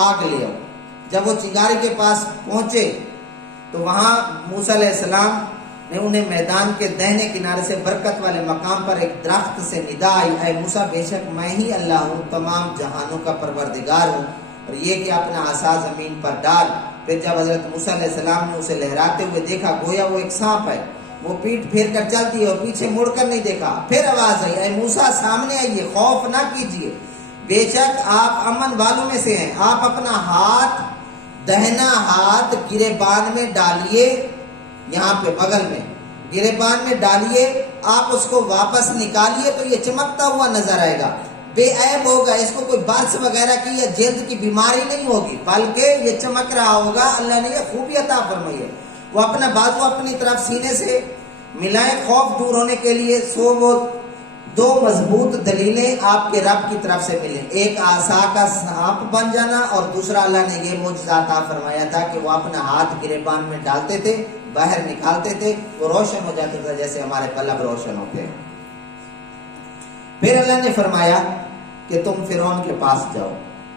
آگ لے آؤ۔ جب وہ چنگاری کے پاس پہنچے تو وہاں موسیٰ علیہ السلام نے انہیں میدان کے دہنے کنارے سے برکت والے مقام پر ایک درخت سے ندا آئی، اے موسیٰ بے شک میں ہی اللہ ہوں، تمام جہانوں کا پروردگار ہوں، اور یہ کہ اپنا عصا زمین پر ڈال۔ پھر جب حضرت موسیٰ علیہ السلام نے اسے لہراتے ہوئے دیکھا گویا وہ ایک سانپ ہے، وہ پیٹ پھیر کر چلتی ہے اور پیچھے مڑ کر نہیں دیکھا۔ پھر آواز آئی، اے موسیٰ سامنے آئیے، خوف نہ کیجیے، بے شک آپ امن والوں میں سے ہیں۔ آپ اپنا ہاتھ، دہنا ہاتھ گریبان میں ڈالیے، یہاں پہ بغل میں گریبان میں ڈالیے، آپ اس کو واپس نکالیے تو یہ چمکتا ہوا نظر آئے گا، بے عیب ہوگا، اس کو کوئی برس وغیرہ کی یا جلد کی بیماری نہیں ہوگی، بلکہ یہ چمک رہا ہوگا۔ اللہ نے یہ خوبی عطا فرمائی ہے۔ وہ اپنا بازو اپنی طرف سینے سے ملائے خوف دور ہونے کے لیے، سو وہ دو مضبوط دلیلیں آپ کے رب کی طرف سے ملیں، ایک عصا کا سانپ بن جانا، اور دوسرا اللہ نے یہ معجزہ عطا فرمایا تھا کہ وہ اپنا ہاتھ گریبان میں ڈالتے تھے، باہر نکالتے تھے، وہ روشن ہو جاتا تھا جیسے ہمارے بلب روشن ہوتے ہیں۔ پھر اللہ نے فرمایا کہ تم فرعون کے پاس جاؤ،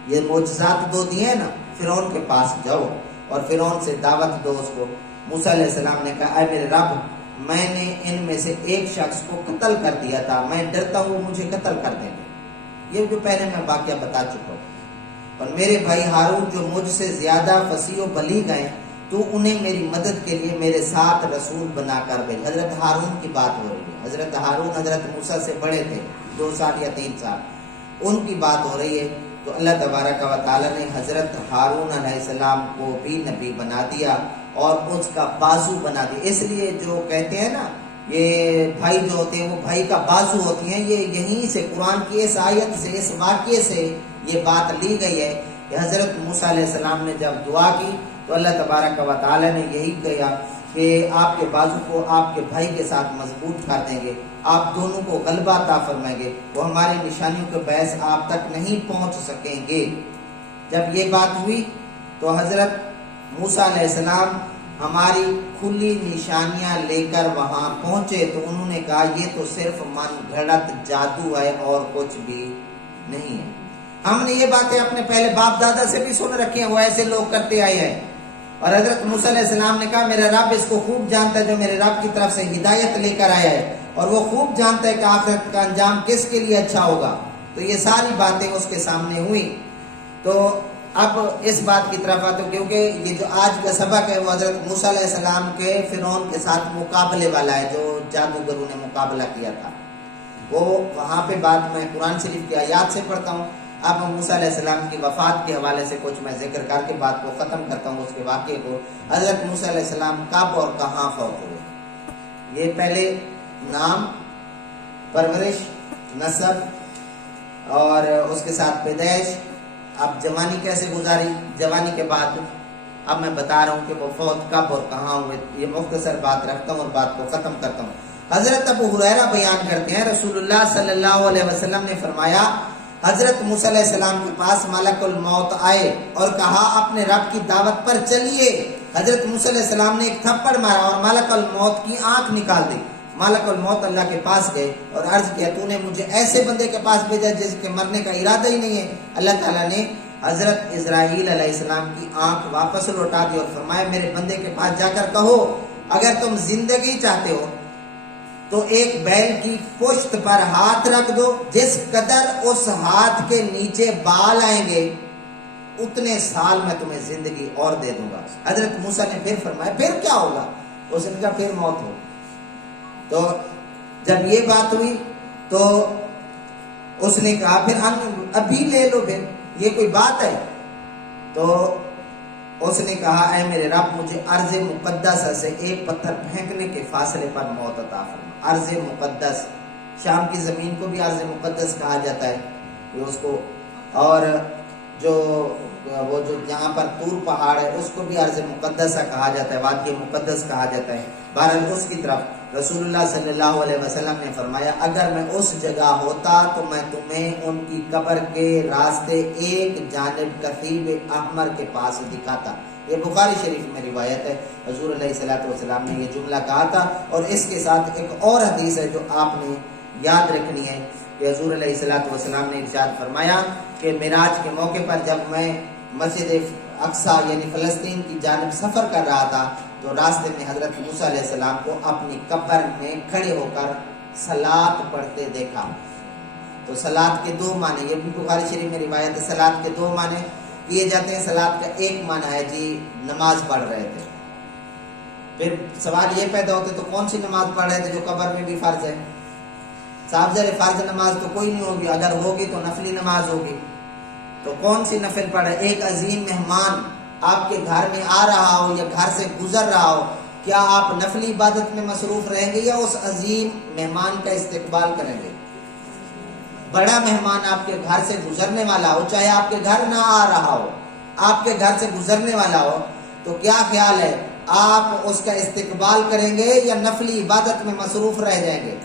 یہ معجزات دو دیے نا، فرعون کے پاس جاؤ اور فرعون سے دعوت دو اس کو۔ موسیٰ علیہ السلام نے کہا، اے میرے رب، میں نے ان میں سے ایک شخص کو قتل کر دیا تھا، میں ڈرتا ہوں مجھے قتل کر دیں گے، یہ جو پہلے میں واقعہ بتا چکا ہوں، اور میرے بھائی ہارون جو مجھ سے زیادہ فصیح و بلیغ ہیں، تو انہیں میری مدد کے لیے میرے ساتھ رسول بنا کر بھیج۔ حضرت ہارون کی بات ہو رہی ہے، حضرت ہارون حضرت موسیٰ سے بڑے تھے، 2 سال یا 3 سال، ان کی بات ہو رہی ہے۔ تو اللہ تبارک و تعالیٰ نے حضرت ہارون علیہ السلام کو بھی نبی بنا دیا اور اس کا بازو بنا دیا۔ اس لیے جو کہتے ہیں نا، یہ بھائی جو ہوتے ہیں وہ بھائی کا بازو ہوتی ہیں، یہ یہیں سے قرآن کی اس آیت سے، اس واقعے سے یہ بات لی گئی ہے کہ حضرت موسیٰ علیہ السلام نے جب دعا کی تو اللہ تبارک و تعالیٰ نے یہی کہا کہ آپ کے بازو کو آپ کے بھائی کے ساتھ مضبوط کر دیں گے، آپ دونوں کو غلبہ عطا فرمائیں گے، وہ ہماری نشانیوں کے باعث آپ تک نہیں پہنچ سکیں گے۔ جب یہ بات ہوئی تو حضرت موسیٰ علیہ السلام ہماری کھلی نشانیاں لے کر وہاں پہنچے تو انہوں نے کہا یہ تو صرف من گھڑت جادو ہے اور کچھ بھی نہیں ہے۔ ہم نے یہ باتیں اپنے پہلے باپ دادا سے بھی سن رکھی ہیں، وہ ایسے لوگ کرتے آئے ہیں، اور حضرت موسیٰ علیہ السلام نے کہا میرا رب اس کو خوب جانتا ہے جو میرے رب کی طرف سے ہدایت لے کر آیا ہے، اور وہ خوب جانتا ہے کہ آخرت کا انجام کس کے لیے اچھا ہوگا۔ تو یہ ساری باتیں اس کے سامنے ہوئی۔ تو اب اس بات کی طرف آتے ہوں، کیونکہ یہ جو آج کا سبق ہے وہ حضرت موسیٰ علیہ السلام کے فرعون کے ساتھ مقابلے والا ہے، جو جادوگروں نے مقابلہ کیا تھا، وہ وہاں پہ بات میں قرآن شریف کی آیات سے پڑھتا ہوں۔ اب موسیٰ علیہ السلام کی وفات کے حوالے سے کچھ میں ذکر کر کے بات کو ختم کرتا ہوں، اس کے واقعے کو۔ حضرت موسیٰ علیہ السلام کب اور کہاں فوت ہوئے؟ یہ پہلے نام، پرورش، نسب اور اس کے ساتھ پیدائش، اب جوانی کیسے گزاری، جوانی کے بعد اب میں بتا رہا ہوں کہ وہ فوت کب اور کہاں ہوئے۔ یہ مختصر بات رکھتا ہوں اور بات کو ختم کرتا ہوں۔ حضرت ابو ہریرہ بیان کرتے ہیں رسول اللہ صلی اللہ علیہ وسلم نے فرمایا حضرت موسیٰ علیہ السلام کے پاس ملک الموت آئے اور کہا اپنے رب کی دعوت پر چلیے۔ حضرت موسیٰ علیہ السلام نے ایک تھپڑ مارا اور ملک الموت کی آنکھ نکال دی۔ ملک الموت اللہ کے پاس گئے اور عرض کیا تو نے مجھے ایسے بندے کے پاس بھیجا جس کے مرنے کا ارادہ ہی نہیں ہے۔ اللہ تعالیٰ نے حضرت اسرائیل علیہ السلام کی آنکھ واپس لوٹا دی اور فرمایا میرے بندے کے پاس جا کر کہو اگر تم زندگی چاہتے ہو تو ایک بیل کی پشت پر ہاتھ رکھ دو، جس قدر اس ہاتھ کے نیچے بال آئیں گے اتنے سال میں تمہیں زندگی اور دے دوں گا۔ حضرت موسیٰ نے پھر فرمایا پھر کیا ہوگا؟ اس نے کہا پھر موت ہو۔ تو جب یہ بات ہوئی تو اس نے کہا پھر ابھی لے لو، پھر یہ کوئی بات ہے؟ تو اس نے کہا اے میرے رب مجھے ارض مقدسہ سے ایک پتھر پھینکنے کے فاصلے پر موت عطا فرما۔ ارض مقدس، شام کی زمین کو بھی ارض مقدس کہا جاتا ہے یہ اس کو، اور وہ جو جہاں پر طور پہاڑ ہے اس کو بھی ارض مقدسہ کہا جاتا ہے، وادی مقدس کہا جاتا ہے۔ بہرحال اس کی طرف رسول اللہ صلی اللہ علیہ وسلم نے فرمایا اگر میں اس جگہ ہوتا تو میں تمہیں ان کی قبر کے راستے ایک جانب کثیب احمر کے پاس دکھاتا۔ یہ بخاری شریف میں روایت ہے، حضور علیہ الصلوۃ والسلام نے یہ جملہ کہا تھا۔ اور اس کے ساتھ ایک اور حدیث ہے جو آپ نے یاد رکھنی ہے کہ حضور علیہ الصلوۃ والسلام نے ارشاد فرمایا کہ معراج کے موقع پر جب میں مسجد اقصی یعنی فلسطین کی جانب سفر کر رہا تھا تو راستے میں حضرت موسیٰ علیہ السلام کو اپنی قبر میں کھڑے ہو کر صلاۃ پڑھتے دیکھا. تو صلاۃ کے دو معنی، یہ بھی بخاری شریف میں روایت ہے، صلاۃ کے دو معنی کیے جاتے ہیں. صلاۃ کا ایک معنی ہے جی نماز پڑھ رہے تھے. پھر سوال یہ پیدا ہوتے تو کون سی نماز پڑھ رہے تھے جو قبر میں بھی فرض ہے؟ صاحب ذرا فرض نماز تو کوئی نہیں ہوگی، اگر ہوگی تو نفلی نماز ہوگی. تو کون سی نفل پڑھ رہے؟ ایک عظیم مہمان آپ کے گھر میں آ رہا ہو یا گھر سے گزر رہا ہو، کیا آپ نفلی عبادت میں مصروف رہیں گے یا اس عظیم مہمان کا استقبال کریں گے؟ بڑا مہمان آپ کے گھر سے گزرنے والا ہو، چاہے آپ کے گھر نہ آ رہا ہو، آپ کے گھر سے گزرنے والا ہو، تو کیا خیال ہے، آپ اس کا استقبال کریں گے یا نفلی عبادت میں مصروف رہ جائیں گے؟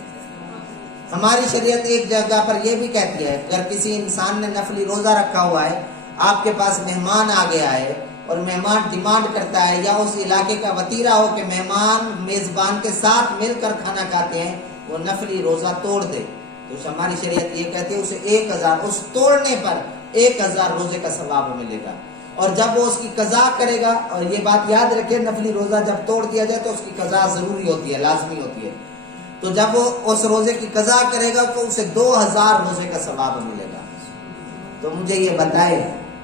ہماری شریعت ایک جگہ پر یہ بھی کہتی ہے، اگر کسی انسان نے نفلی روزہ رکھا ہوا ہے، آپ کے پاس مہمان آ گیا ہے اور مہمان ڈیمانڈ کرتا ہے یا اس علاقے کا وطیرہ ہو کہ مہمان میزبان کے ساتھ مل کر کھانا کھاتے ہیں، وہ نفلی روزہ توڑ دے، تو ہماری شریعت یہ کہتی ہے اسے 1000 اس توڑنے پر 1000 روزے کا ثواب ملے گا. اور جب وہ اس کی قضا کرے گا، اور یہ بات یاد رکھے نفلی روزہ جب توڑ دیا جائے تو اس کی قضا ضروری ہوتی ہے، لازمی ہوتی ہے. تو جب وہ اس روزے کی قضا کرے گا تو اسے 2000 روزے کا ثواب ملے گا. تو مجھے یہ بتائے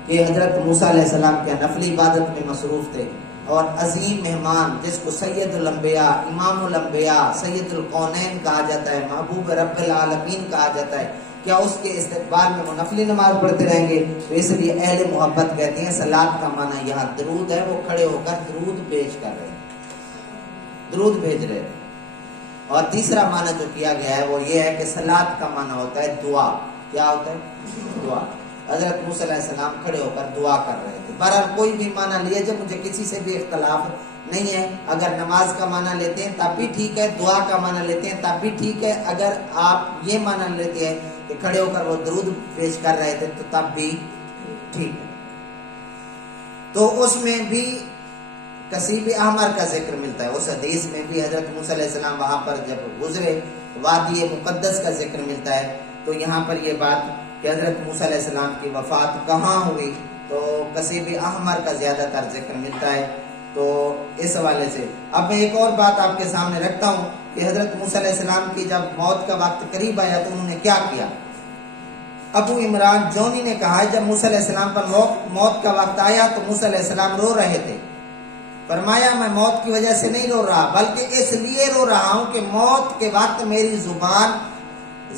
کہ حضرت موسیٰ علیہ السلام کیا نفلی عبادت میں مصروف تھے؟ اور عظیم مہمان جس کو سید الانبیاء، امام الانبیاء، سید القونین کہا جاتا ہے، محبوب رب العالمین کہا جاتا ہے، کیا اس کے استقبال میں وہ نفلی نماز پڑھتے رہیں گے؟ تو اس لیے اہل محبت کہتے ہیں صلاۃ کا معنی یہاں درود ہے، وہ کھڑے ہو کر درود پیش کر رہے ہیں، درود بھیج رہے ہیں. اور تیسرا معنی جو کیا گیا ہے وہ یہ ہے کہ صلاۃ کا معنی ہوتا ہے دعا. کیا ہوتا ہے؟ دعا. حضرت موسیٰ علیہ السلام کھڑے ہو کر دعا کر رہے تھے. بہرحال کوئی بھی معنی لیے جب مجھے کسی سے بھی اختلاف نہیں ہے. اگر نماز کا معنی لیتے ہیں تب بھی ٹھیک ہے، دعا کا معنی لیتے ہیں تب بھی ٹھیک ہے، اگر آپ یہ معنی لیتے ہیں کہ کھڑے ہو کر وہ درود پیش کر رہے تھے تو تب بھی ٹھیک ہے. تو اس میں بھی کسیب احمر کا ذکر ملتا ہے. اس حدیث میں بھی حضرت موسیٰ علیہ السلام وہاں پر جب گزرے وادی مقدس کا ذکر ملتا ہے. تو یہاں پر یہ بات کہ حضرت موسیٰ علیہ السلام کی وفات کہاں ہوئی تو کسیب احمر کا زیادہ تر ذکر ملتا ہے. تو اس حوالے سے اب میں ایک اور بات آپ کے سامنے رکھتا ہوں کہ حضرت موسیٰ علیہ السلام کی جب موت کا وقت قریب آیا تو انہوں نے کیا کیا. ابو عمران جونی نے کہا جب موسیٰ علیہ السلام پر موت کا وقت آیا تو موسیٰ علیہ السلام رو رہے تھے. فرمایا میں موت کی وجہ سے نہیں رو رہا بلکہ اس لیے رو رہا ہوں کہ موت کے وقت میری زبان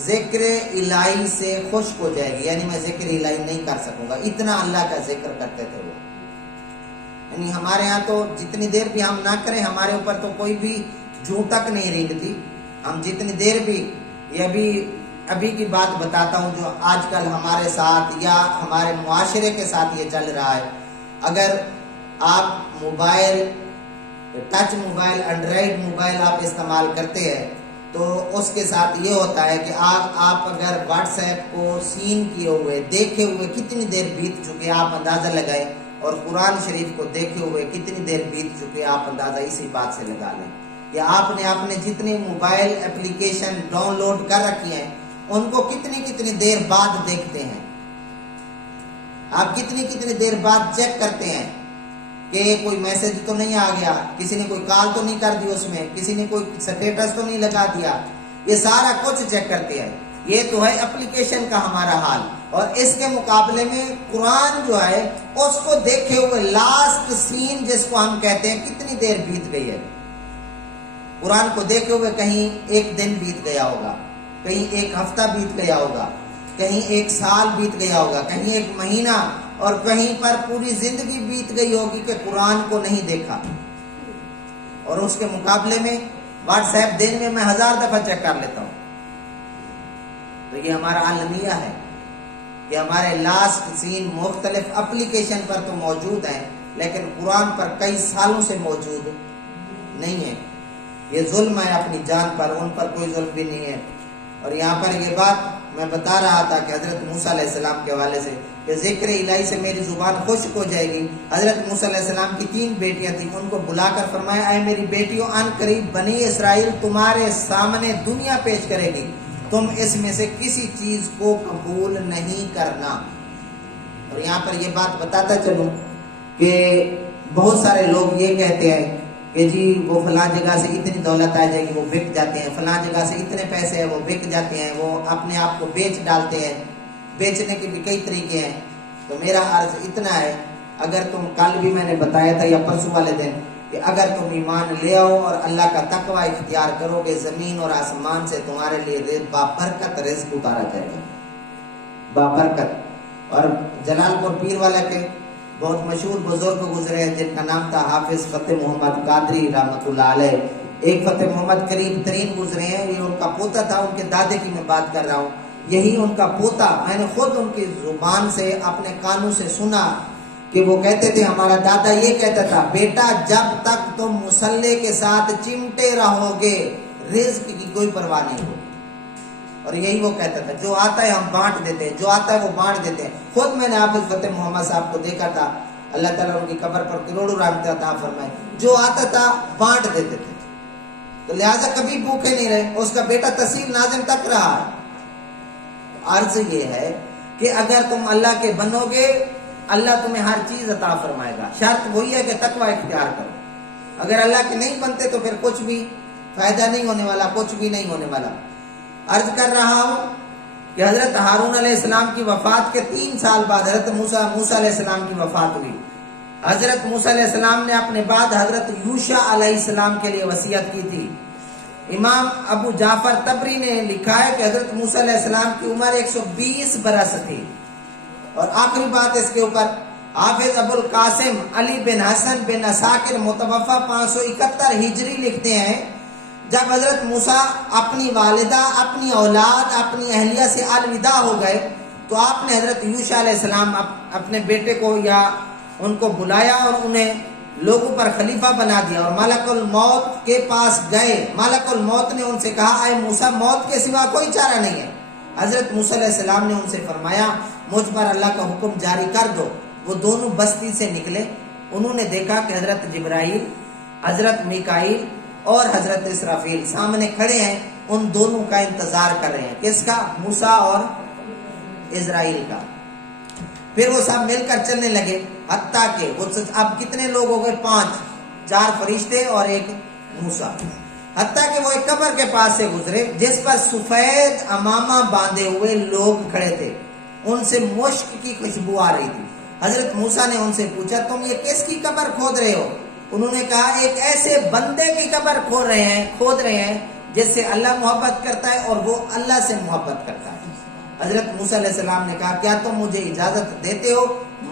ذکر الہی سے خشک ہو جائے گی، یعنی میں ذکر الہی نہیں کر سکوں گا. اتنا اللہ کا ذکر کرتے تھے وہ. یعنی ہمارے ہاں تو جتنی دیر بھی ہم نہ کریں ہمارے اوپر تو کوئی بھی جوں تک نہیں رینگتی. ہم جتنی دیر بھی، یہ ابھی کی بات بتاتا ہوں جو آج کل ہمارے ساتھ یا ہمارے معاشرے کے ساتھ یہ چل رہا ہے. اگر آپ mobile, touch mobile, Android mobile آپ استعمال کرتے ہیں تو اس کے ساتھ یہ ہوتا ہے کہ آپ اگر واٹس ایپ کو سین کیے ہوئے دیکھے ہوئے کتنی دیر بیت چکے آپ اندازہ لگائیں، اور قرآن شریف کو دیکھے ہوئے کتنی دیر بیت چکے آپ اندازہ اسی بات سے لگا لیں کہ آپ نے اپنے جتنے موبائل اپلیکیشن ڈاؤن لوڈ کر رکھی ہیں ان کو کتنی دیر بعد دیکھتے ہیں. آپ کتنی دیر بعد چیک کرتے ہیں کہ کوئی میسج تو نہیں آ گیا، کسی نے کوئی کال تو نہیں کر دی، اس میں کسی نے کوئی سٹیٹس تو نہیں لگا دیا. یہ سارا کچھ چیک کرتے ہیں. یہ تو ہے اپلیکیشن کا ہمارا حال. اور اس کے مقابلے میں قرآن جو ہے اس کو دیکھے ہوئے لاسٹ سین جس کو ہم کہتے ہیں کتنی دیر بیت گئی ہے. قرآن کو دیکھے ہوئے کہیں ایک دن بیت گیا ہوگا، کہیں ایک ہفتہ بیت گیا ہوگا، کہیں ایک سال بیت گیا ہوگا، کہیں ایک مہینہ، اور کہیں پر پوری زندگی بیت گئی ہوگی کہ قرآن کو نہیں دیکھا. اور اس کے مقابلے میں واٹس ایپ دن میں 1000 دفعہ چیک کر لیتا ہوں. تو یہ ہمارا المیہ ہے کہ ہمارے لاسٹ سین مختلف اپلیکیشن پر تو موجود ہیں لیکن قرآن پر کئی سالوں سے موجود نہیں ہے. یہ ظلم ہے اپنی جان پر، ان پر کوئی ظلم بھی نہیں ہے. اور یہاں پر یہ بات میں بتا رہا تھا کہ حضرت موسیٰ علیہ السلام کے حوالے سے کہ ذکر الہی سے میری زبان خشک ہو جائے گی. حضرت موسیٰ علیہ السلام کی 3 بیٹیاں تھیں، ان کو بلا کر فرمایا اے میری بیٹیوں، ان قریب بنی اسرائیل تمہارے سامنے دنیا پیش کرے گی، تم اس میں سے کسی چیز کو قبول نہیں کرنا. اور یہاں پر یہ بات بتاتا چلوں کہ بہت سارے لوگ یہ کہتے ہیں کہ جی وہ فلاں جگہ سے اتنی دولت آ جائے گی، وہ بک جاتے ہیں، فلاں جگہ سے اتنے پیسے ہیں وہ بک جاتے ہیں، وہ اپنے آپ کو بیچ ڈالتے ہیں، بیچنے کے بھی کئی طریقے ہیں۔ تو میرا عرض اتنا ہے، اگر تم، کل بھی میں نے بتایا تھا یا پرسوں والے دن، کہ اگر تم ایمان لے آؤ اور اللہ کا تقوی اختیار کرو گے، زمین اور آسمان سے تمہارے لیے بابرکت رزق اتارا جائے گا، بابرکت۔ اور جلال پور پیر والا کے بہت مشہور بزرگ گزرے ہیں جن کا نام تھا حافظ فتح محمد قادری رحمۃ اللہ علیہ۔ ایک فتح محمد قریب ترین گزرے ہیں، یہ ان کا پوتا تھا، ان کے دادے کی میں بات کر رہا ہوں، یہی ان کا پوتا، میں نے خود ان کی زبان سے اپنے کانوں سے سنا کہ وہ کہتے تھے، ہمارا دادا یہ کہتا تھا، بیٹا جب تک تم مسلح کے ساتھ چمٹے رہو گے رزق کی کوئی پرواہ نہیں ہوگی۔ اور یہی وہ کہتا تھا، جو آتا ہے ہم بانٹ دیتے ہیں، جو آتا ہے وہ بانٹ دیتے ہیں۔ خود میں نے حافظ فتح محمد صاحب کو دیکھا تھا، اللہ تعالیٰ ان کی قبر پر کروڑوں رحمت عطا فرمائے، جو آتا تھا بانٹ دیتے تھے، تو لہٰذا کبھی بھوکے نہیں رہے۔ اس کا بیٹا تحصیل ناظم تک رہا ہے۔ عرض یہ ہے کہ اگر تم اللہ کے بنو گے، اللہ تمہیں ہر چیز عطا فرمائے گا، شرط وہی ہے کہ تقوی اختیار کرو۔ اگر اللہ کے نہیں بنتے تو پھر کچھ بھی فائدہ نہیں ہونے والا، کچھ بھی نہیں ہونے والا۔ عرض کر رہا ہوں کہ حضرت ہارون علیہ السلام کی وفات کے 3 سال بعد حضرت موسیٰ علیہ السلام کی وفات ہوئی۔ حضرت موسیٰ علیہ السلام نے اپنے بعد حضرت یوشع علیہ السلام کے لیے وصیت کی تھی۔ امام ابو جعفر طبری نے لکھا ہے کہ حضرت موسیٰ علیہ السلام کی عمر 120 برس تھی۔ اور آخری بات اس کے اوپر، حافظ ابو القاسم علی بن حسن بن عساکر متوفہ 571 ہجری لکھتے ہیں، جب حضرت موسیٰ اپنی والدہ، اپنی اولاد، اپنی اہلیہ سے الوداع ہو گئے تو آپ نے حضرت یوشع علیہ السلام اپنے بیٹے کو یا ان کو بلایا اور انہیں لوگوں پر خلیفہ بنا دیا، اور ملک الموت کے پاس گئے۔ ملک الموت نے ان سے کہا، اے موسیٰ، موت کے سوا کوئی چارہ نہیں ہے۔ حضرت موسیٰ علیہ السلام نے ان سے فرمایا، مجھ پر اللہ کا حکم جاری کر دو۔ وہ دونوں بستی سے نکلے، انہوں نے دیکھا کہ حضرت جبرائیل، حضرت میکائیل اور حضرت اسرافیل سامنے کھڑے ہیں، ان دونوں کا انتظار کر رہے ہیں۔ کس کا؟ موسیٰ اور اسرائیل کا۔ پھر وہ سب مل کر چلنے لگے، حتیٰ کہ وہ اب کتنے لوگ ہو گئے؟ 5، 4 فرشتے اور ایک موسیٰ۔ حتیٰ کہ وہ ایک قبر کے پاس سے گزرے جس پر سفید عمامہ باندھے ہوئے لوگ کھڑے تھے، ان سے مشک کی خوشبو آ رہی تھی۔ حضرت موسیٰ نے ان سے پوچھا، تم یہ کس کی قبر کھود رہے ہو؟ انہوں نے کہا، ایک ایسے بندے کی قبر کھود رہے ہیں جس سے اللہ محبت کرتا ہے اور وہ اللہ سے محبت کرتا ہے۔ حضرت موسیٰ علیہ السلام نے کہا، کیا تم مجھے اجازت دیتے ہو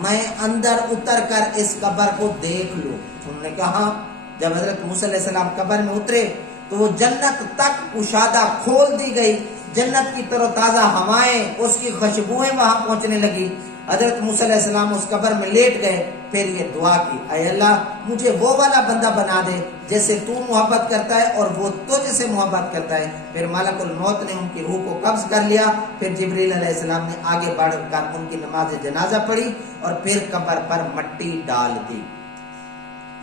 میں اندر اتر کر اس قبر کو دیکھ لوں؟ انہوں نے کہا۔ جب حضرت موسیٰ علیہ السلام قبر میں اترے تو وہ جنت تک کشادہ کھول دی گئی، جنت کی تر و تازہ ہوائیں، اس کی خوشبوئیں وہاں پہنچنے لگی۔ حضرت موسیٰ علیہ السلام اس قبر میں لیٹ گئے، پھر یہ دعا کی، اے اللہ مجھے وہ والا بندہ بنا دے جس سے تو محبت کرتا ہے اور وہ تجھ سے محبت کرتا ہے۔ پھر ملک الموت نے ان کی روح کو قبض کر لیا۔ پھر جبریل علیہ السلام نے آگے بڑھ کر ان کی نماز جنازہ پڑھی اور پھر قبر پر مٹی ڈال دی۔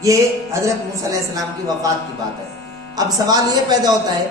یہ حضرت موسیٰ علیہ السلام کی وفات کی بات ہے۔ اب سوال یہ پیدا ہوتا ہے